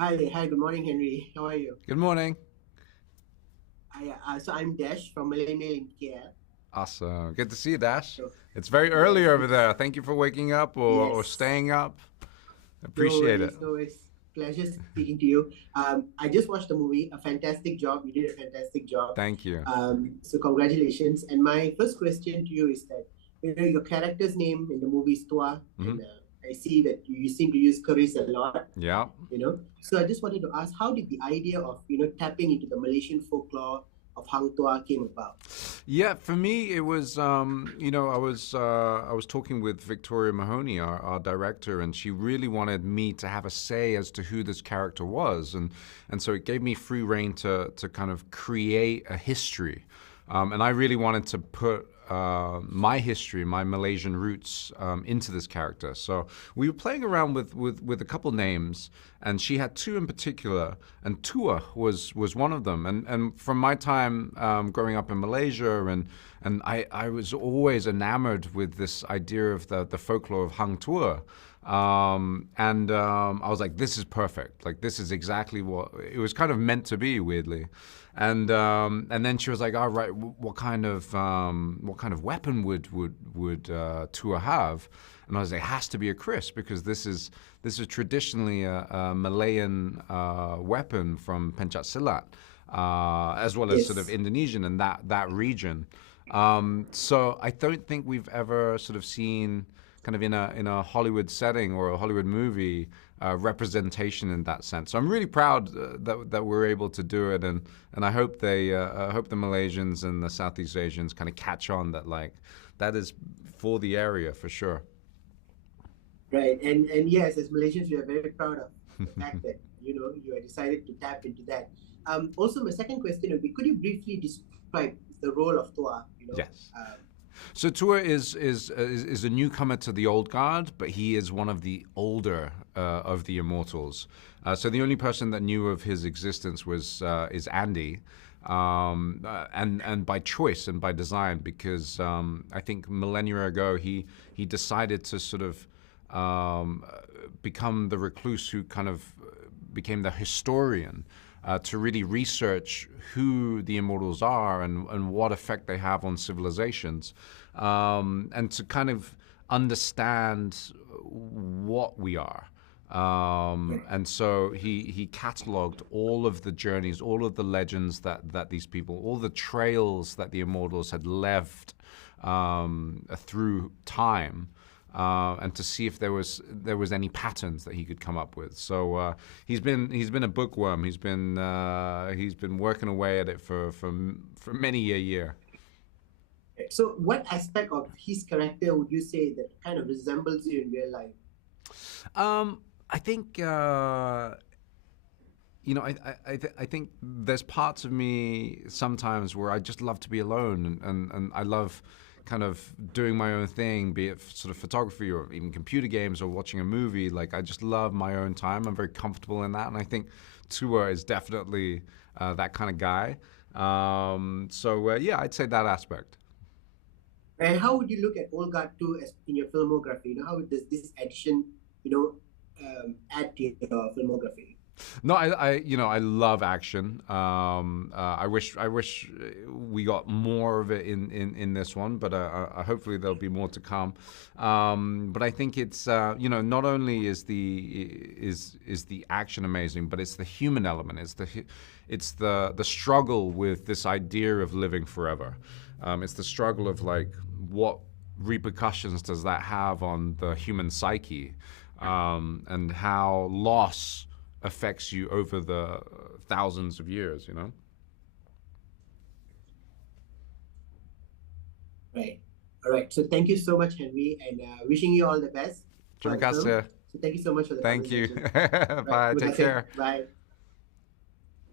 Hi, good morning, Henry. How are you? Good morning. So I'm Desh from Malay Mail in KL. Awesome. Good to see you, Dash. So It's very early yes, over it's there. Thank you for waking up or yes. staying up. No Appreciate it. worries, no worries. Pleasure speaking to you. I just watched the movie. A fantastic job. You did a fantastic job. Thank you. So congratulations. And my first question to you is that your character's name in the movie is Tuah, and Hmm. I see that you seem to use keris a lot. Yeah. So I just wanted to ask, how did the idea of tapping into the Malaysian folklore of Hang Tuah came about? Yeah, for me it was I was talking with Victoria Mahoney, our director, and she really wanted me to have a say as to who this character was, and so it gave me free rein to kind of create a history. And I really wanted to put my history, my Malaysian roots, into this character. So we were playing around with a couple names, and she had two in particular, and Tuah was one of them. And from my time growing up in Malaysia, and I was always enamored with this idea of the folklore of Hang Tuah. And I was like, this is perfect. Like, this is exactly what it was kind of meant to be, weirdly. And then she was like, all right, what kind of weapon would Tua have? And I was like, it has to be a kris, because this is traditionally a Malayan weapon from Pencak Silat, as well as sort of Yes. Indonesian and that region. So I don't think we've ever sort of seen kind of in a Hollywood setting or a Hollywood movie representation in that sense. So I'm really proud that we're able to do it, and I hope the Malaysians and the Southeast Asians kind of catch on that, like, that is for the area for sure. Right. And yes, as Malaysians, we are very proud of the fact that you have decided to tap into that. Also, my second question would be: could you briefly describe the role of Toa? Yes. So Tua is a newcomer to the old guard, but he is one of the older of the immortals. So the only person that knew of his existence was is Andy, and by choice and by design, because I think millennia ago he decided to sort of become the recluse who kind of became the historian, to really research who the immortals are and what effect they have on civilizations, and to kind of understand what we are. And so he cataloged all of the journeys, all of the legends that these people, all the trails that the immortals had left through time, and to see if there was any patterns that he could come up with. So he's been a bookworm. He's been working away at it for many a year. So, what aspect of his character would you say that kind of resembles you in real life? I think I think there's parts of me sometimes where I just love to be alone, and I love kind of doing my own thing, be it sort of photography or even computer games or watching a movie. Like, I just love my own time. I'm very comfortable in that, and I think Tua is definitely that kind of guy. So yeah, I'd say that aspect. And how would you look at Olga 2 as in your filmography? How does this addition, add to your filmography? No, I love action. I wish we got more of it in this one, but hopefully there'll be more to come. But I think it's not only is the action amazing, but it's the human element. It's the struggle with this idea of living forever. It's the struggle of, like, what repercussions does that have on the human psyche, and how loss affects you over the thousands of years. Right. All right. So, thank you so much, Henry, and wishing you all the best Terima for the film. kasih. So, thank you so much for the Thank you. conversation. Right. Bye. Terima Take kasih. care. Bye.